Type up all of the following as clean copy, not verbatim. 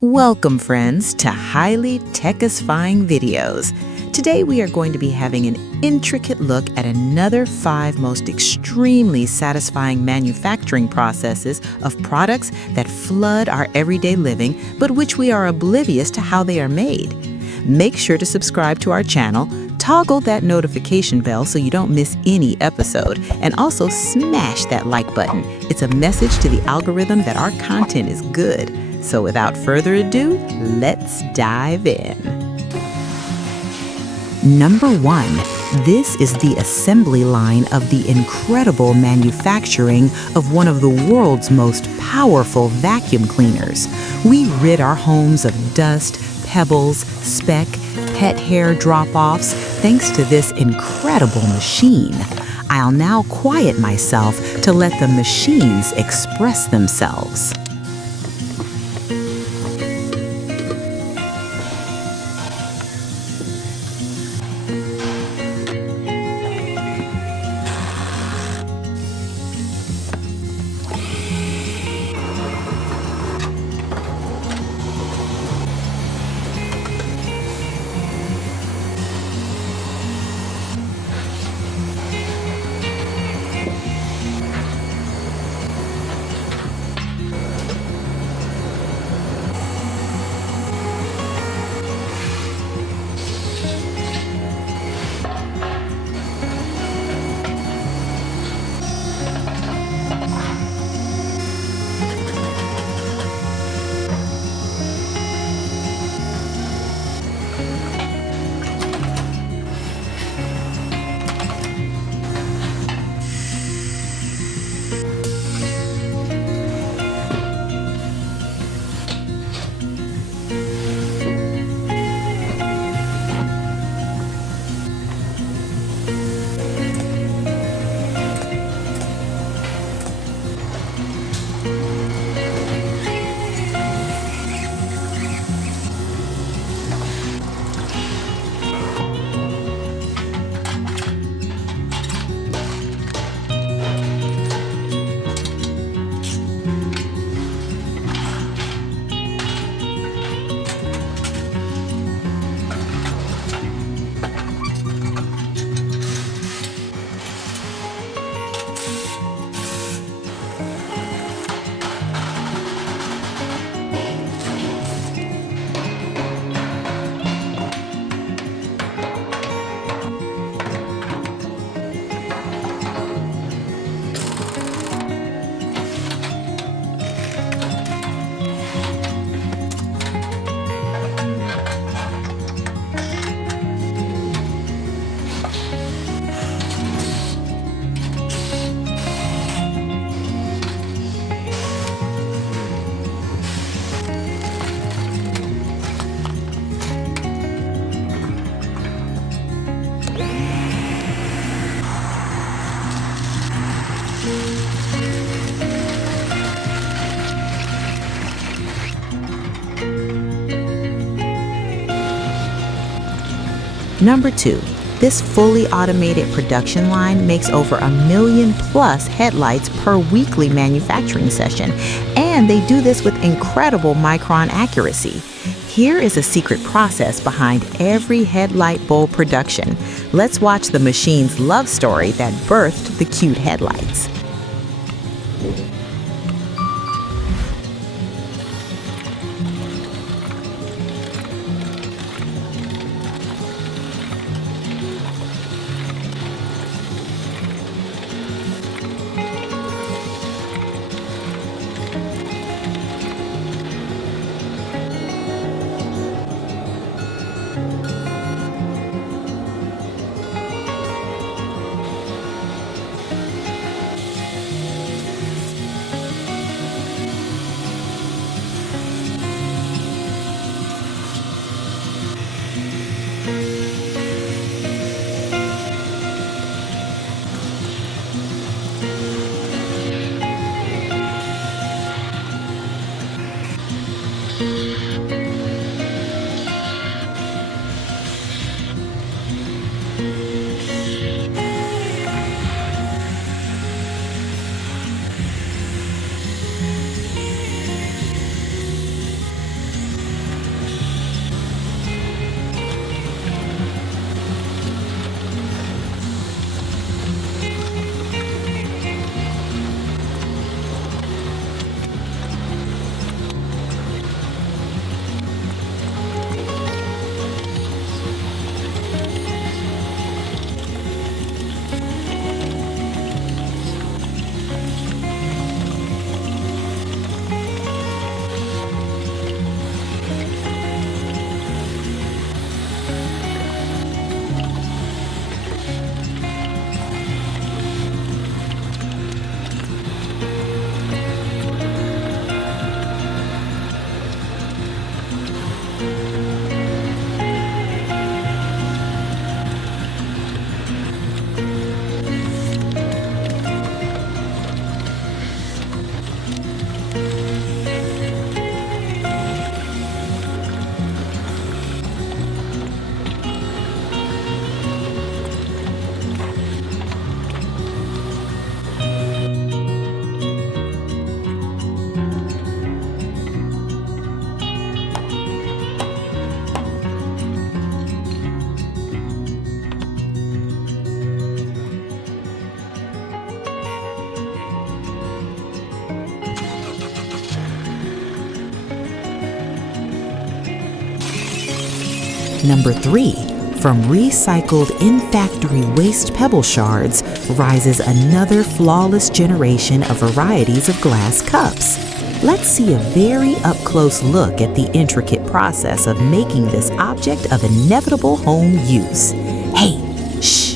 Welcome, friends, to Highly Techifying Videos. Today we are going to be having an intricate look at another 5 most extremely satisfying manufacturing processes of products that flood our everyday living, but which we are oblivious to how they are made. Make sure to subscribe to our channel, toggle that notification bell so you don't miss any episode, and also smash that like button. It's a message to the algorithm that our content is good. So without further ado, let's dive in. Number 1, this is the assembly line of the incredible manufacturing of one of the world's most powerful vacuum cleaners. We rid our homes of dust, pebbles, speck, pet hair drop-offs thanks to this incredible machine. I'll now quiet myself to let the machines express themselves. Number 2, this fully automated production line makes over 1 million plus headlights per weekly manufacturing session, and they do this with incredible micron accuracy. Here is a secret process behind every headlight bulb production. Let's watch the machine's love story that birthed the cute headlights. Number 3. From recycled in-factory waste pebble shards rises another flawless generation of varieties of glass cups. Let's see a very up-close look at the intricate process of making this object of inevitable home use. Hey, shh!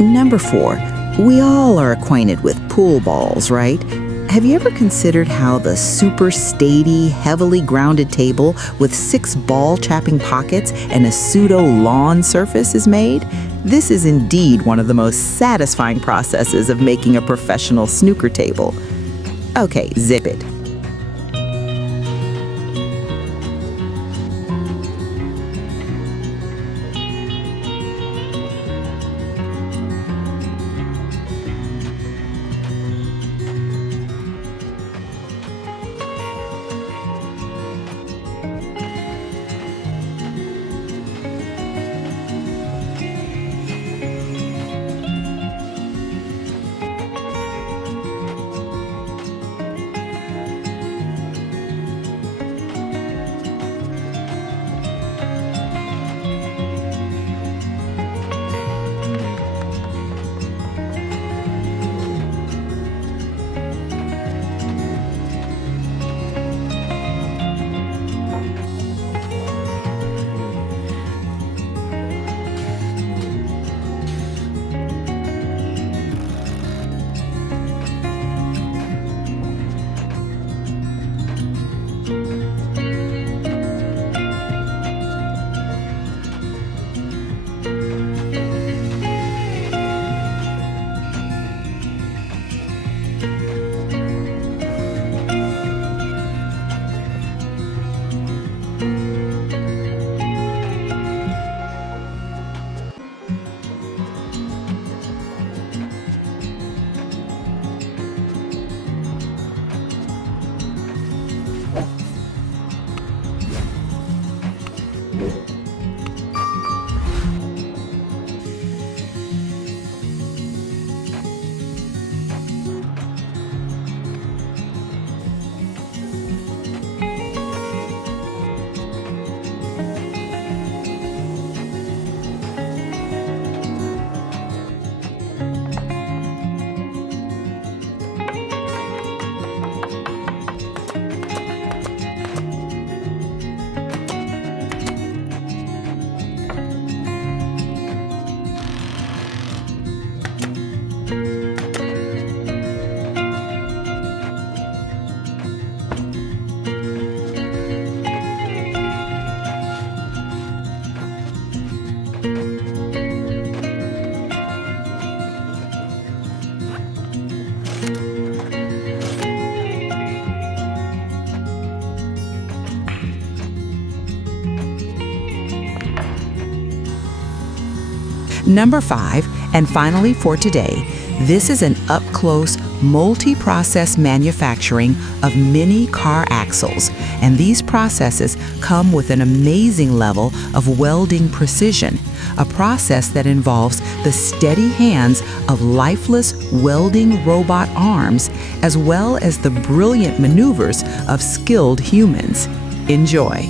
Number 4, we all are acquainted with pool balls, right? Have you ever considered how the super statey, heavily grounded table with 6 ball-chapping pockets and a pseudo-lawn surface is made? This is indeed one of the most satisfying processes of making a professional snooker table. Okay, zip it. Number 5, and finally for today, this is an up-close, multi-process manufacturing of mini car axles, and these processes come with an amazing level of welding precision, a process that involves the steady hands of lifeless welding robot arms, as well as the brilliant maneuvers of skilled humans. Enjoy.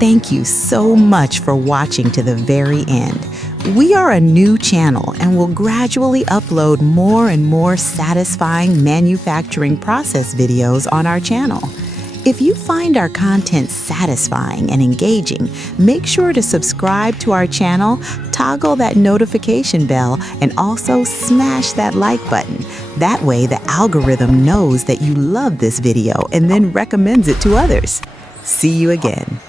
Thank you so much for watching to the very end. We are a new channel and will gradually upload more and more satisfying manufacturing process videos on our channel. If you find our content satisfying and engaging, make sure to subscribe to our channel, toggle that notification bell, and also smash that like button. That way the algorithm knows that you love this video and then recommends it to others. See you again.